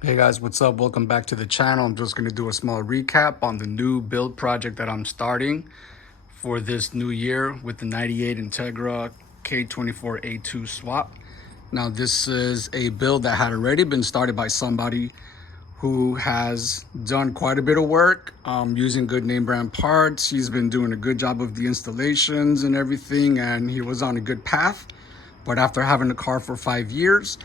Hey guys, what's up? Welcome back to the channel. I'm just going to do a small recap on the new build project that I'm starting for this new year with the 98 Integra K24A2 Swap. Now this is a build that had already been started by somebody who has done quite a bit of work using good name brand parts. He's been doing a good job of the installations and everything, and he was on a good path. But after having the car for 5 years,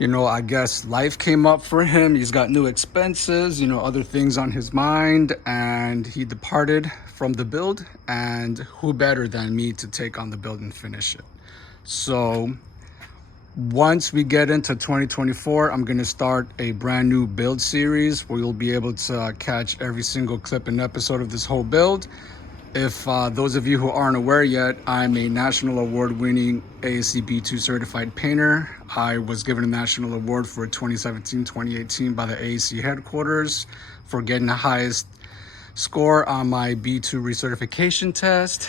I guess life came up for him. He's got new expenses, other things on his mind, and he departed from the build. And who better than me to take on the build and finish it? So once we get into 2024, I'm going to start a brand new build series where you'll be able to catch every single clip and episode of this whole build. If those of you who aren't aware yet, I'm a national award-winning AACB2 certified painter. I was given a national award for 2017-2018 by the AAC headquarters for getting the highest score on my B2 recertification test.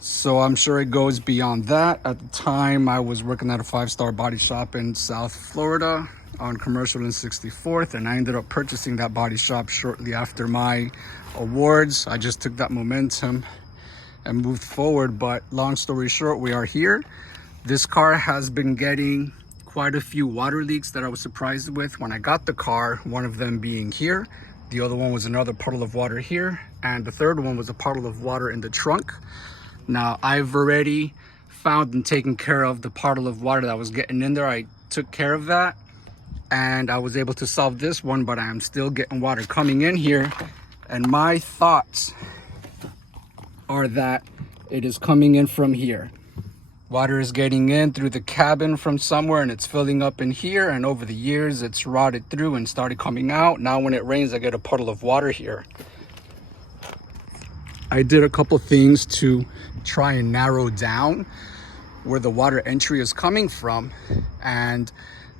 So I'm sure it goes beyond that. At the time, I was working at a 5-star body shop in South Florida on Commercial and 64th, and I ended up purchasing that body shop shortly after my awards. I just took that momentum and moved forward, but long story short, we are here. This car has been getting quite a few water leaks that I was surprised with when I got the car, one of them being here. The other one was another puddle of water here, and the third one was a puddle of water in the trunk. Now, I've already found and taken care of the puddle of water that was getting in there. I took care of that, and I was able to solve this one, but I am still getting water coming in here. And my thoughts are that it is coming in from here. Water is getting in through the cabin from somewhere, and it's filling up in here. And over the years, it's rotted through and started coming out. Now when it rains, I get a puddle of water here. I did a couple things to try and narrow down where the water entry is coming from. And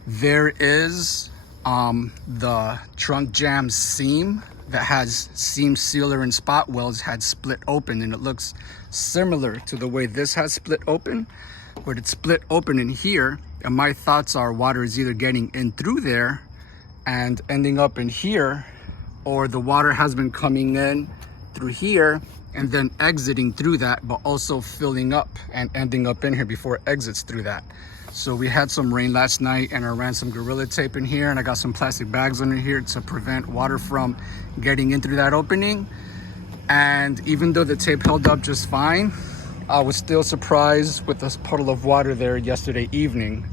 there is the trunk jam seam that has seam sealer and spot welds had split open, and it looks similar to the way this has split open, but it's split open in here. And my thoughts are water is either getting in through there and ending up in here, or the water has been coming in through here and then exiting through that, but also filling up and ending up in here before it exits through that. So we had some rain last night, and I ran some Gorilla Tape in here, and I got some plastic bags under here to prevent water from getting in through that opening. And even though the tape held up just fine, I was still surprised with this puddle of water there yesterday evening.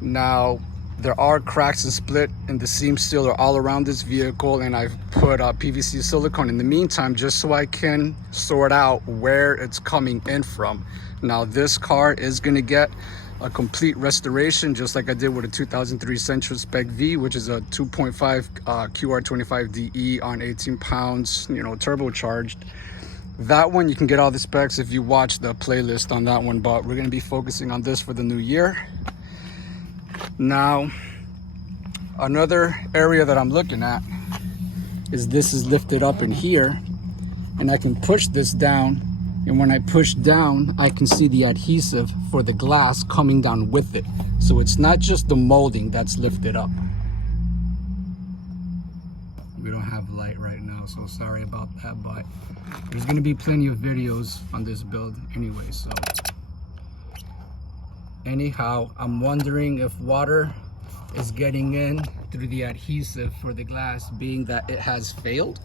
Now, there are cracks and split in the seam sealer all around this vehicle, and I've put PVC silicone in the meantime just so I can sort out where it's coming in from. Now, this car is going to get a complete restoration, just like I did with a 2003 Sentra Spec V, which is a 2.5 QR25DE on 18 pounds, turbocharged. That one, you can get all the specs if you watch the playlist on that one, but we're going to be focusing on this for the new year. Now, another area that I'm looking at is this is lifted up in here, and I can push this down. And when I push down, I can see the adhesive for the glass coming down with it. So it's not just the molding that's lifted up. We don't have light right now, so sorry about that, but there's gonna be plenty of videos on this build anyway, so. Anyhow, I'm wondering if water is getting in through the adhesive for the glass, being that it has failed.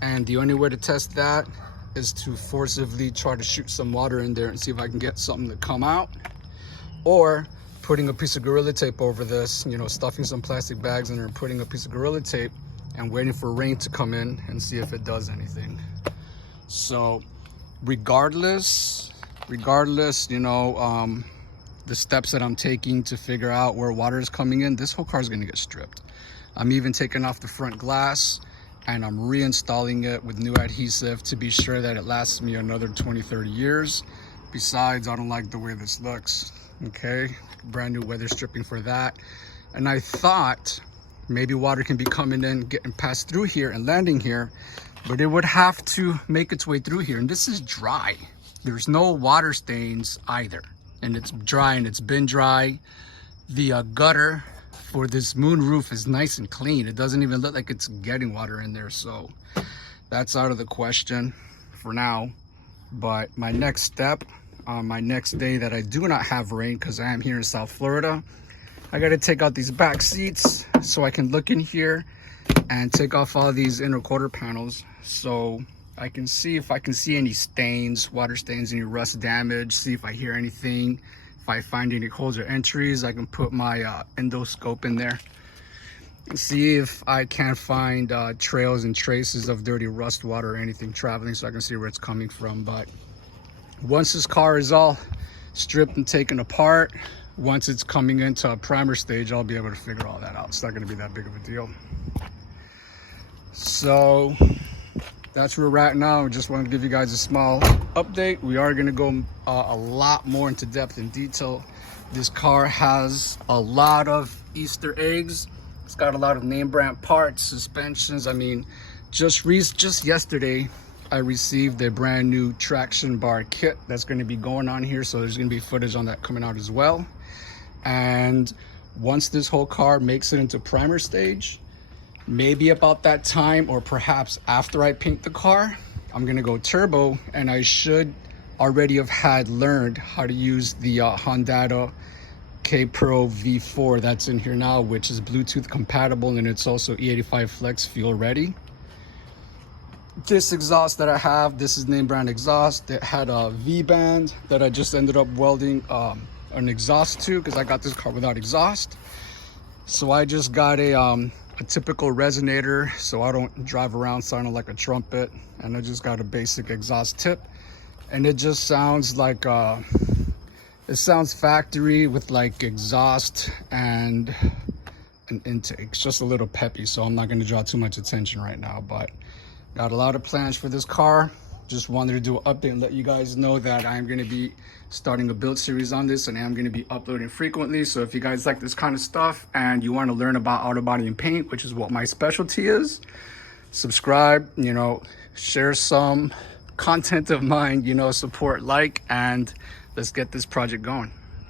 And the only way to test that is to forcibly try to shoot some water in there and see if I can get something to come out, or putting a piece of Gorilla Tape over this, stuffing some plastic bags in there and putting a piece of Gorilla Tape and waiting for rain to come in and see if it does anything. So regardless, the steps that I'm taking to figure out where water is coming in, this whole car is going to get stripped. I'm even taking off the front glass, and I'm reinstalling it with new adhesive to be sure that it lasts me another 20-30 years. Besides, I don't like the way this looks. Okay, brand new weather stripping for that. And I thought maybe water can be coming in, getting passed through here and landing here, but it would have to make its way through here. And this is dry. There's no water stains either, and it's dry, and it's been dry. The gutter for this moonroof is nice and clean. It doesn't even look like it's getting water in there, so that's out of the question for now. But my next step on my next day that I do not have rain, because I am here in South Florida, I got to take out these back seats so I can look in here and take off all these inner quarter panels so I can see if I can see any stains, water stains, any rust damage, see if I hear anything. If I find any holes or entries, I can put my endoscope in there and see if I can find trails and traces of dirty rust water or anything traveling, so I can see where it's coming from. But once this car is all stripped and taken apart, once it's coming into a primer stage, I'll be able to figure all that out. It's not going to be that big of a deal. So that's where we're at now. I just want to give you guys a small update. We are going to go a lot more into depth and detail. This car has a lot of Easter eggs. It's got a lot of name brand parts, suspensions. I mean, just yesterday I received a brand new traction bar kit that's going to be going on here, so there's going to be footage on that coming out as well. And once this whole car makes it into primer stage, maybe about that time or perhaps after I paint the car, I'm gonna go turbo, and I should already have had learned how to use the Honda K Pro V4 that's in here now, which is Bluetooth compatible, and it's also E85 flex fuel ready. This exhaust that I have, this is name brand exhaust. It had a V-band that I just ended up welding an exhaust to, because I got this car without exhaust. So I just got a typical resonator so I don't drive around sounding like a trumpet, and I just got a basic exhaust tip, and it just sounds like it sounds factory with like exhaust and an intake. It's just a little peppy, so I'm not going to draw too much attention right now, but got a lot of plans for this car. Just wanted to do an update and let you guys know that I'm going to be starting a build series on this, and I'm going to be uploading frequently. So if you guys like this kind of stuff and you want to learn about auto body and paint, which is what my specialty is, subscribe, you know, share some content of mine, you know, support, like, and let's get this project going.